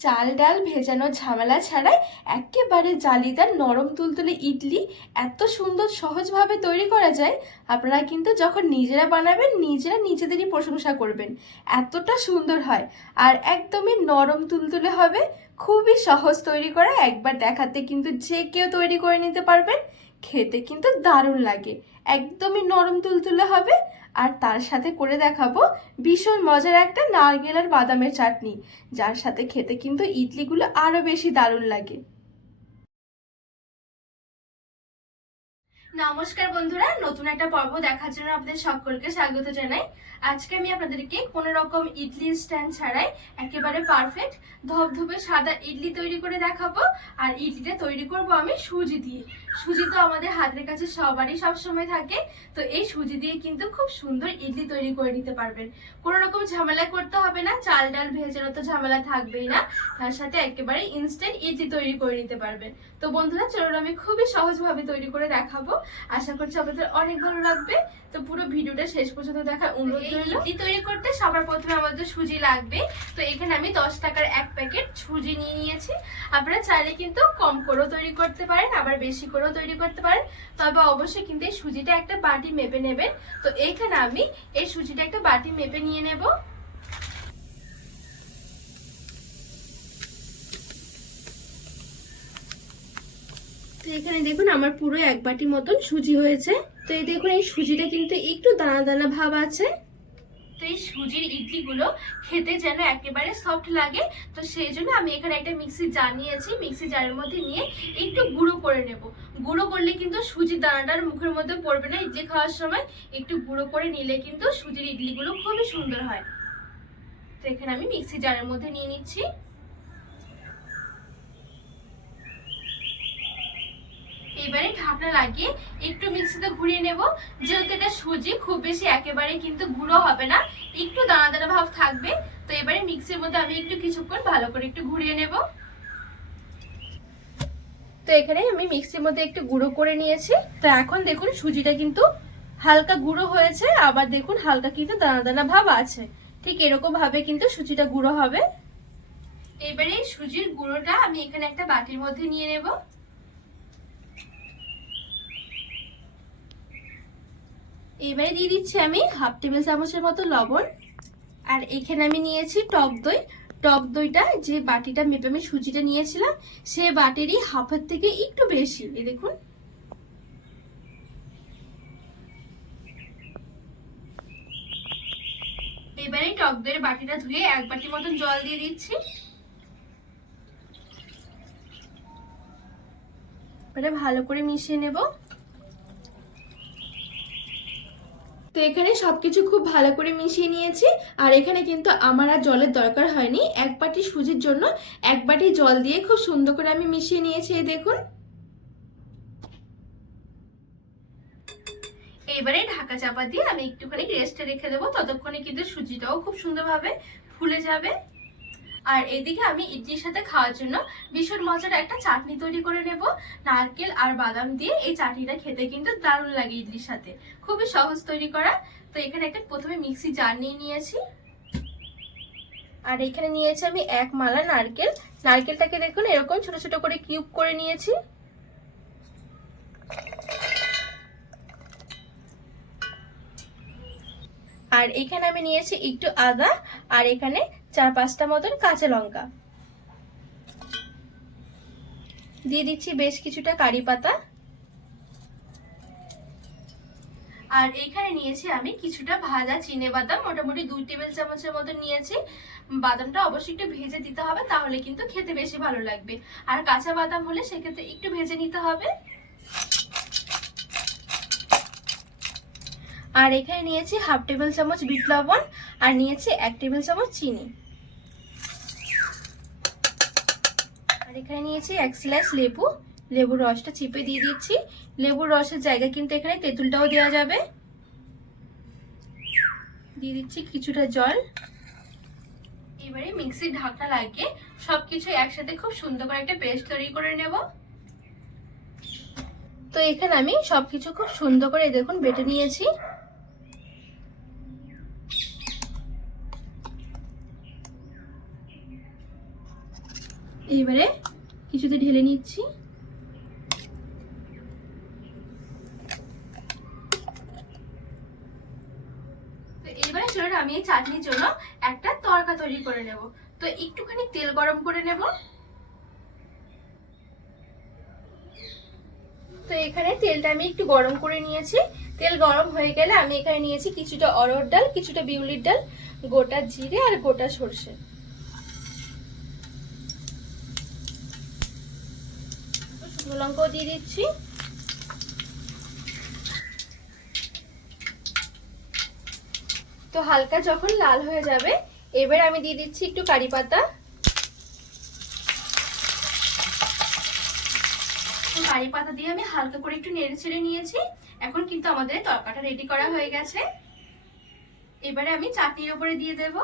চাল ডাল ভেজানো ঝামেলা ছাড়াই একেবারে জালিদার নরম তুলতুলে ইডলি এত সুন্দর সহজভাবে তৈরি করা যায়, আপনারা কিন্তু যখন নিজেরা বানাবেন, নিজেরা নিজেদেরই প্রশংসা করবেন। এতটা সুন্দর হয়। আর একদমই নরম তুলতুলে হবে। খুবই সহজ তৈরি করা, একবার দেখাতে কিন্তু যে কেউ তৈরি করে নিতে পারবেন। খেতে কিন্তু দারুণ লাগে। একদমই নরম তুলতুলে হবে। আর তার সাথে করে দেখাবো ভীষণ মজার একটা নারকেল আর বাদামের চাটনি, যার সাথে খেতে কিন্তু ইডলিগুলো আরও বেশি দারুণ লাগে। নমস্কার বন্ধুরা, নতুন একটা পর্ব দেখার জন্য আপনাদের সকলকে স্বাগত জানাই। আজকে আমি আপনাদেরকে কোনো রকম ইডলি স্ট্যান্ড ছাড়াই একেবারে পারফেক্ট ধবধবে সাদা ইডলি তৈরি করে দেখাবো। আর ইডলিটা তৈরি করব আমি সুজি দিয়ে। সুজি তো আমাদের হাতের কাছে সবারই সব সময় থাকে। তো এই সুজি দিয়ে কিন্তু খুব সুন্দর ইডলি তৈরি করে নিতে পারবেন। কোনো রকম ঝামেলা করতে হবে না, চাল ডাল ভেজানো তো ঝামেলা থাকবেই না। তার সাথে একেবারে ইনস্ট্যান্ট ইডলি তৈরি করে নিতে পারবেন। তো বন্ধুরা, চলুন আমি খুবই সহজভাবে তৈরি করে দেখাবো। আশা করছি আপনাদের অনেক ভালো লাগবে। তো পুরো ভিডিওটা শেষ পর্যন্ত দেখার অনুরোধ রইল। ইডলি তৈরি করতে সবার প্রথমে আমাদের সুজি লাগবে। তো এখানে আমি দশ টাকার এক প্যাকেট সুজি নিয়ে নিয়েছি। আপনারা চাইলে কিন্তু কম করেও তৈরি করতে পারেন আবার বেশি করেও তৈরি করতে পারেন। তবে অবশ্যই কিন্তু এই সুজিটা একটা বাটি মেপে নেবেন। তো এইখানে আমি এই সুজিটা একটা বাটি মেপে নিয়ে নেব। এখানে দেখুন আমার পুরো এক বাটি মতন সুজি হয়েছে। তো এই দেখুন, এই সুজিটা কিন্তু একটু দানা দানা ভাব আছে। তো এই সুজির ইডলিগুলো খেতে যেন একেবারে সফট লাগে। তো সেই জন্য আমি এখানে একটা মিক্সি জার নিয়েছি। মিক্সি জারের মধ্যে নিয়ে একটু গুঁড়ো করে নেব। গুঁড়ো করলে কিন্তু সুজির দানাটার মুখের মধ্যে পড়বে না। ইডলি খাওয়ার সময় একটু গুঁড়ো করে নিলে কিন্তু সুজির ইডলিগুলো খুবই সুন্দর হয়। তো এখানে আমি মিক্সি জারের মধ্যে নিয়ে নিচ্ছি। এবারে ঢাকনা লাগিয়ে একটু মিক্সিতে ঘুরিয়ে নেব। যেহেতু এটা সুজি, খুব বেশি একেবারে কিন্তু গুঁড়ো হবে না। একটু দানা দানা ভাব থাকবে। তো এবারে মিক্সির মধ্যে আমি একটু কিছুক্ষণ ভালো করে একটু ঘুরিয়ে নেব। তো এখানে আমি মিক্সির মধ্যে একটু গুঁড়ো করে নিয়েছি। তো এখন দেখুন সুজিটা কিন্তু হালকা গুঁড়ো হয়েছে। আবার দেখুন হালকা কিন্তু দানা দানা ভাব আছে। ঠিক এরকম ভাবে কিন্তু সুজিটা গুঁড়ো হবে। এবারে সুজির গুঁড়োটা আমি এখানে একটা বাটির মধ্যে নিয়ে নেব। এবারে দিয়ে দিচ্ছি আমি হাফ টেবিল চামচের মতো লবণ। আর এখানে আমি নিয়েছি টক দই। টক দইটা যে বাটিটা মেপে আমি সুজিটা নিয়েছিলাম, সে বাটিরই হাফের থেকে একটু বেশি। এই দেখুন। এবারে টক দইয়ের বাটিটা ধুয়ে এক বাটি মতন জল দিয়ে দিচ্ছি। ভালো করে মিশিয়ে নেব। তো এখানে সব কিছু খুব ভালো করে মিশিয়ে নিয়েছি। আর এখানে কিন্তু আমার আর জলের দরকার হয়নি। এক বাটি সুজির জন্য এক বাটি জল দিয়ে খুব সুন্দর করে আমি মিশিয়ে নিয়েছি দেখুন। এবারে ঢাকা চাপা দিয়ে আমি একটুখানি রেস্টে রেখে দেবো। ততক্ষণে কিন্তু সুজিটাও খুব সুন্দরভাবে ফুলে যাবে। আর এদিকে আমি ইডলির সাথে খাওয়ার জন্য ভীষণ মজার একটা চাটনি তৈরি করে নেব। নারকেল আর বাদাম দিয়ে এই চাটনিটা খেতে কিন্তু দারুণ লাগে ইডলির সাথে। খুবই সহজ তৈরি করা। তো এখানে একটা প্রথমে মিক্সি জার নিয়ে নিয়েছি। আর এখানে নিয়েছি আমি এক মালা নারকেল। নারকেলটাকে দেখুন, এরকম ছোট ছোট করে কিউব করে নিয়েছি। আর এখানে আমি নিয়েছি একটু আদা। আর এখানে চার পাঁচটা মতন কাঁচা লঙ্কা। দিয়ে দিচ্ছি বেশ কিছুটা কারি পাতা। আর এখানে নিয়েছি আমি কিছুটা ভাজা চিনে বাদাম, মোটামুটি দুই টেবিল চামচের মতো নিয়েছি। বাদামটা অবশ্যই একটু ভেজে দিতে হবে, তাহলে কিন্তু খেতে বেশি ভালো লাগবে। আর কাঁচা বাদাম হলে সেক্ষেত্রে একটু ভেজে নিতে হবে। আর এখানে নিয়েছি হাফ টেবিল চামচ বিট লবণ আর নিয়েছি এক টেবিল চামচ চিনি। আর এখানে নিয়েছি এক স্লাইস লেবু। লেবুর রসটা চিপে দিয়ে দিচ্ছি। লেবুর রসের জায়গায় কিন্তু এখানে তেঁতুলটাও দেওয়া যাবে। দিয়ে দিচ্ছি কিছুটা জল। এবারে মিক্সির ঢাকনা লাগিয়ে সবকিছু একসাথে খুব সুন্দর করে একটা পেস্ট তৈরি করে নেব। তো এখানে আমি সবকিছু খুব সুন্দর করে দেখুন বেটে নিয়েছি। এইবারে কিছুতে ঢেলে নিচ্ছি। তো এইবারে চলুন, আমি এই চাটনির জন্য একটা তরকা তৈরি করে নেব। তো একটুখানি তেল গরম করে নেব। তো এখানে তেলটা আমি একটু গরম করে নিয়েছি। তেল গরম হয়ে গেলে আমি এখানে নিয়েছি কিছুটা অরহর ডাল, কিছুটা বিউলির ডাল, গোটা জিরে আর গোটা সর্ষে। শুকনো লঙ্কাও দিয়ে দিচ্ছি। তো হালকা যখন লাল হয়ে যাবে, এবার আমি দিয়ে দিচ্ছি একটু কারি পাতা। কারি পাতা দিয়ে আমি হালকা করে একটু নেড়ে ছেড়ে নিয়েছি। এখন কিন্তু আমাদের তরকাটা রেডি করা হয়ে গেছে। এবারে আমি চাটনির উপরে দিয়ে দেব।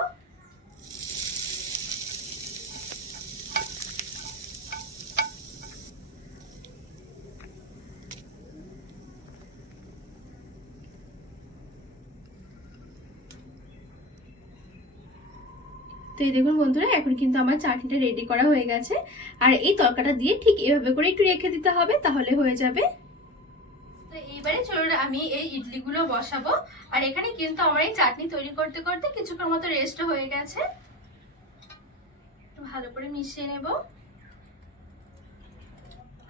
তো এই দেখুন বন্ধুরা, এখন কিন্তু আমার চাটনিটা রেডি করা হয়ে গেছে। আর এই তরকাটা দিয়ে ঠিক এভাবে করে একটু রেখে দিতে হবে, তাহলে হয়ে যাবে। তো এইবারে চলুন আমি এই ইডলিগুলো বসাবো। আর এখানে কিন্তু আমার এই চাটনি তৈরি করতে করতে কিছুক্ষণ মতো রেস্ট হয়ে গেছে। ভালো করে মিশিয়ে নেব।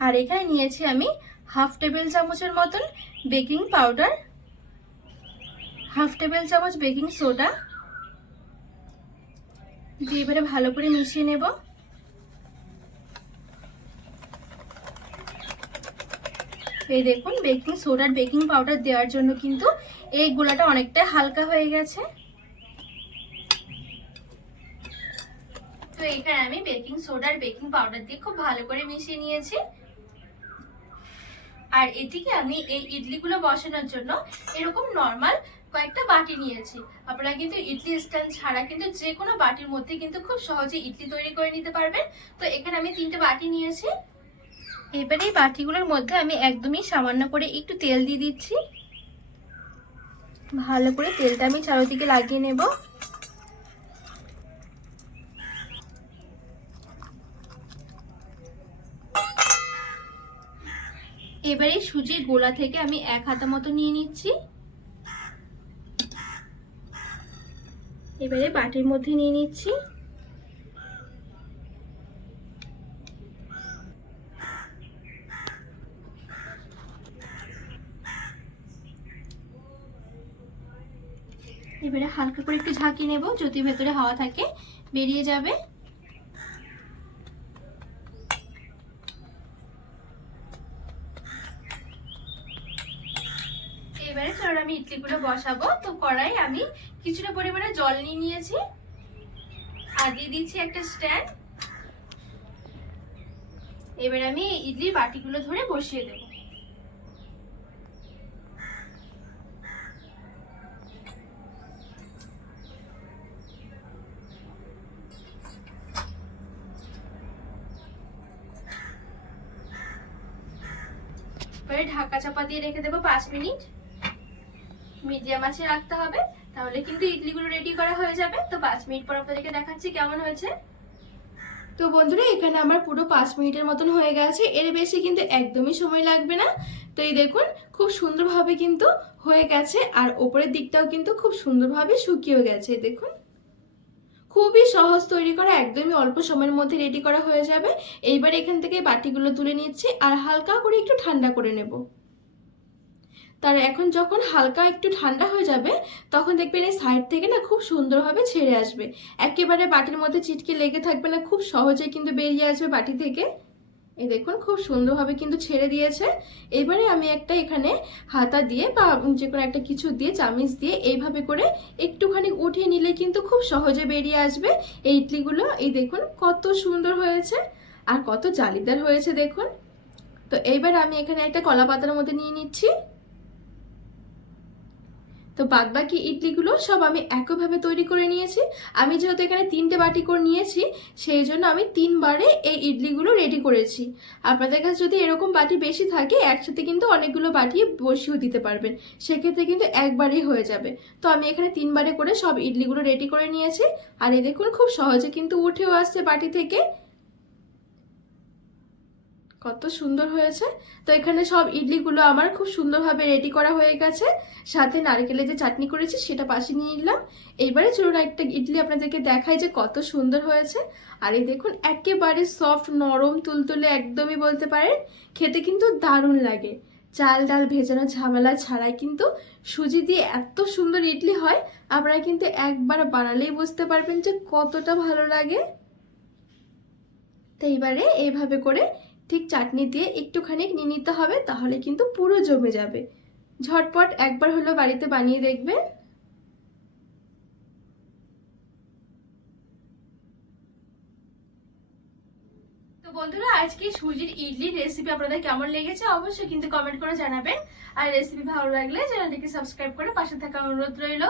আর এখানে নিয়েছি আমি হাফ টেবিল চামচের মতন বেকিং পাউডার, হাফ টেবিল চামচ বেকিং সোডা দিয়ে এবারে ভালো করে মিশিয়ে নেব। এই দেখুন বেকিং সোডার বেকিং পাউডার দেওয়ার জন্য কিন্তু এই গোলাটা অনেকটা হালকা হয়ে গেছে। তো এখানে আমি বেকিং সোডার বেকিং পাউডার দিয়ে খুব ভালো করে মিশিয়ে নিয়েছি। আর এদিকে আমি এই ইডলিগুলো বসানোর জন্য এরকম নর্মাল কয়েকটা বাটি নিয়েছি। আপনারা কিন্তু ইডলি স্ট্যান্ড ছাড়া কিন্তু যে কোনো বাটির মধ্যে কিন্তু খুব সহজে ইডলি তৈরি করে নিতে পারবেন। তো এখানে আমি তিনটে বাটি নিয়েছি। এবারে এই বাটিগুলোর মধ্যে আমি একদমই সামান্য করে একটু তেল দিয়ে দিচ্ছি। ভালো করে তেলটা আমি চারোদিকে লাগিয়ে নেব। এবারে সুজির গোলা থেকে আমি এক হাতা মতো নিয়ে নিচ্ছি। এবারে বাটির মধ্যে নিয়ে নিচ্ছি। এবারে হালকা করে একটু ঝাঁকিয়ে নেব, যদি ভেতরে হাওয়া থাকে, বেরিয়ে যাবে এবারে আমি বসাবো। তো কড়াই আমি কিছুটা পরিমাণে জল নিয়ে নিয়েছি। আর দিয়ে দিচ্ছি একটা স্ট্যান্ড। এবার আমি ইডলির বাটিগুলো ধরে বসিয়ে দেব। ঢাকা চাপা দিয়ে রেখে দেবো পাঁচ মিনিট। মিডিয়াম আছে রাখতে হবে। তাহলে কিন্তু ইডলিগুলো রেডি করা হয়ে যাবে। তো পাঁচ মিনিট পর আপনাদেরকে দেখাচ্ছি কেমন হয়েছে। তো বন্ধুরা, এখানে আমার পুরো পাঁচ মিনিটের মতন হয়ে গেছে। এর বেশি কিন্তু একদমই সময় লাগবে না। তো এই দেখুন, খুব সুন্দরভাবে কিন্তু হয়ে গেছে। আর ওপরের দিকটাও কিন্তু খুব সুন্দরভাবে শুকিয়েও গেছে, দেখুন। খুবই সহজ তৈরি করা, একদমই অল্প সময়ের মধ্যে রেডি করা হয়ে যাবে। এইবার এখান থেকে বাটিগুলো তুলে নিচ্ছি আর হালকা করে একটু ঠান্ডা করে নেব। তার এখন যখন হালকা একটু ঠান্ডা হয়ে যাবে, তখন দেখবেন এই সাইড থেকে না খুব সুন্দরভাবে ছেড়ে আসবে। একেবারে বাটির মধ্যে চিটকে লেগে থাকবে না, খুব সহজে কিন্তু বেরিয়ে আসবে বাটি থেকে। এই দেখুন, খুব সুন্দরভাবে কিন্তু ছেড়ে দিয়েছে। এবারে আমি একটা এখানে হাতা দিয়ে বা যে কোনো একটা কিছু দিয়ে, চামিচ দিয়ে এইভাবে করে একটুখানি উঠিয়ে নিলে কিন্তু খুব সহজে বেরিয়ে আসবে এই ইডলিগুলো। এই দেখুন, কত সুন্দর হয়েছে আর কত জালিদার হয়েছে দেখুন। তো এইবার আমি এখানে একটা কলা পাতার মধ্যে নিয়ে নিচ্ছি। তো বাদ বাকি ইডলিগুলো সব আমি একইভাবে তৈরি করে নিয়েছি। আমি যেহেতু এখানে তিনটে বাটি করে নিয়েছি, সেই জন্য আমি তিনবারে এই ইডলিগুলো রেডি করেছি। আপনাদের কাছে যদি এরকম বাটি বেশি থাকে, একসাথে কিন্তু অনেকগুলো বাটি বসিয়েও দিতে পারবেন। সেক্ষেত্রে কিন্তু একবারেই হয়ে যাবে। তো আমি এখানে তিনবারে করে সব ইডলিগুলো রেডি করে নিয়েছি। আর এই দেখুন, খুব সহজে কিন্তু উঠেও আসছে বাটি থেকে। কত সুন্দর হয়েছে। তো এখানে সব ইডলিগুলো আমার খুব সুন্দরভাবে রেডি করা হয়ে গেছে। সাথে নারকেলের যে চাটনি করেছি সেটা পাশে নিয়ে নিলাম। এইবারে চলুন একটা ইডলি আপনাদেরকে দেখাই যে কত সুন্দর হয়েছে। আর এই দেখুন, একেবারে সফট নরম, তুলতুলে, একদমই বলতে পারেন। খেতে কিন্তু দারুণ লাগে। চাল ডাল ভেজানো ঝামেলা ছাড়াই কিন্তু সুজি দিয়ে এত সুন্দর ইডলি হয়, আপনারা কিন্তু একবার বানালেই বুঝতে পারবেন যে কতটা ভালো লাগে। তো এইবারে এইভাবে করে ঠিক চাটনি দিয়ে একটুখানি নিয়ে নিতে হবে, তাহলে কিন্তু পুরো জমে যাবে। ঝটপট একবার হলো বাড়িতে বানিয়ে দেখবেন তো বন্ধুরা, আজকে সুজির ইডলির রেসিপি আপনাদের কেমন লেগেছে অবশ্যই কিন্তু কমেন্ট করে জানাবেন। আর রেসিপি ভালো লাগলে চ্যানেলটিকে সাবস্ক্রাইব করে পাশে থাকা অনুরোধ রইল।